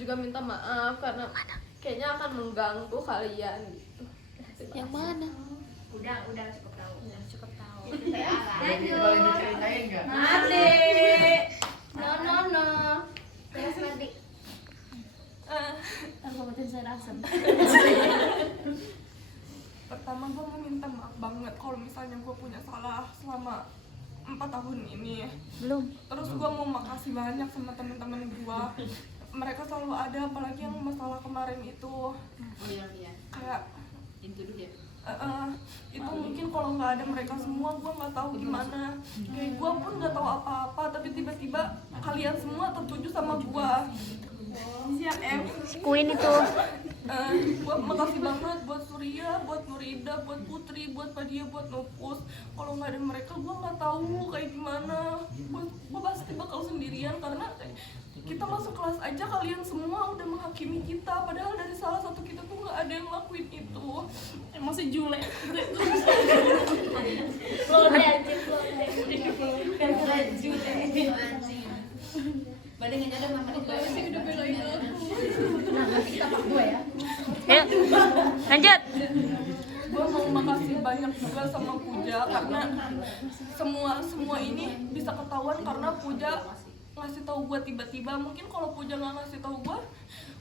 juga minta maaf karena kayaknya akan mengganggu kalian gitu. Yang mana? Udah cukup tahu. Lanjut. Ceritain enggak? Adik. No. Terus Mardi. Aku makin serasa. Pertama gue mau minta maaf banget kalau misalnya gue punya salah selama 4 tahun ini. Belum. Terus gue mau makasih banyak sama teman-teman gue. Mereka selalu ada, apalagi yang masalah kemarin itu. Iya. Kayak Itu dulu ya. itu mungkin kalau nggak ada mereka semua gue nggak tahu gimana. Kayak gue pun nggak tahu apa-apa, tapi tiba-tiba kalian semua tertuju sama gue. Siap Queen itu. Gue makasih banget buat Surya, buat Nurida, buat Putri, buat Padia, buat Nopus. Kalau nggak ada mereka gue nggak tahu kayak gimana. Gue pasti bakal sendirian karena kita masuk kelas aja kalian semua udah menghakimi kita, padahal dari salah satu kita tuh nggak ada yang lakuin itu. Masih julek. Badai nggak ada nama dia sih udah belain aku. Nah, nanti kita pak gue ya. Yuk. Lanjut. Gue mau makasih banyak juga sama Puja karena semua ini bisa ketahuan karena Puja ngasih tahu gue tiba-tiba. Mungkin kalau Puja nggak ngasih tahu gue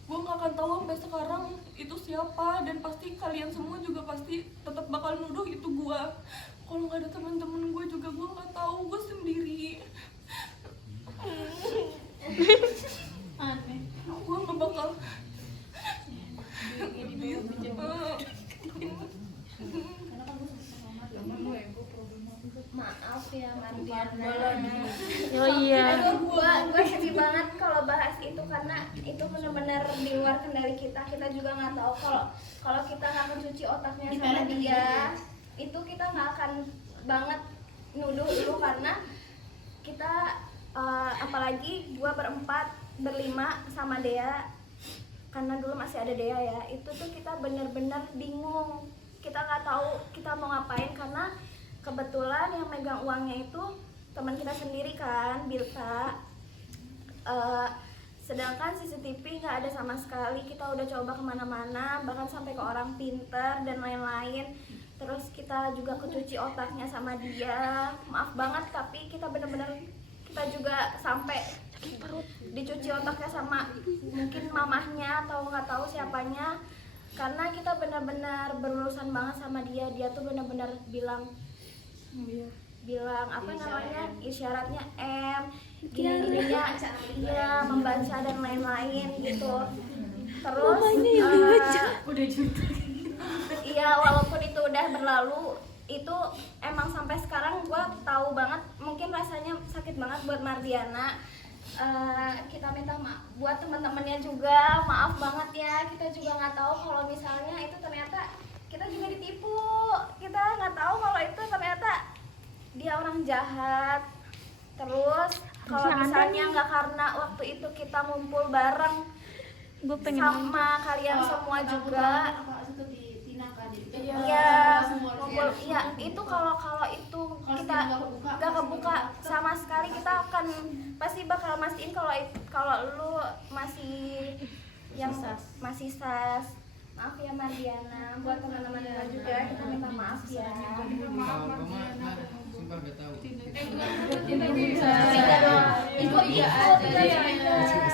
nggak akan tahu sampai sekarang itu siapa, dan pasti kalian semua juga pasti tetap bakal nuduh itu gue. Kalau nggak ada teman-teman gue juga gue nggak tahu, gue sendiri. Aneh. Gue nggak bakal. Maaf ya Mardiana. Oh iya. Gue sedih banget kalau bahas itu karena itu benar-benar di luar kendali kita. Kita juga nggak tahu kalau kita nggak mencuci otaknya sama dia, itu kita nggak akan banget nuduh lu karena kita apalagi gue berlima sama Dea, karena dulu masih ada Dea ya. Itu tuh kita benar-benar bingung. Kita nggak tahu kita mau ngapain karena kebetulan yang megang uangnya itu teman kita sendiri kan, Bilta. Sedangkan CCTV nggak ada sama sekali. Kita udah coba kemana-mana, bahkan sampai ke orang pinter dan lain-lain. Terus kita juga kecuci otaknya sama dia. Maaf banget, tapi kita bener-bener kita juga sampai dicuci otaknya sama mungkin mamahnya atau nggak tahu siapanya. Karena kita benar-benar berurusan banget sama dia. Dia tuh benar-benar bilang apa namanya, isyaratnya M, gini-gininya ya membaca dan lain-lain gitu. Terus Udah juta. iya, walaupun itu udah berlalu, itu emang sampai sekarang gue tahu banget, mungkin rasanya sakit banget buat Mardiana. Kita minta maaf buat teman-temannya juga, maaf banget ya. Kita juga nggak tahu kalau misalnya itu ternyata kita juga ditipu. Kita nggak tahu kalau itu ternyata dia orang jahat. Terus kalau misalnya nggak karena waktu itu kita ngumpul bareng sama kalian semua juga. Iya, ngumpul. Iya, itu kalau itu kita nggak kebuka sama sekali, kita akan pasti bakal mastiin kalau lu masih yang masih sas. Maaf ya Mardiana, buat teman-teman juga kita minta maaf ya. Sumpah gak tahu. Ikut aja.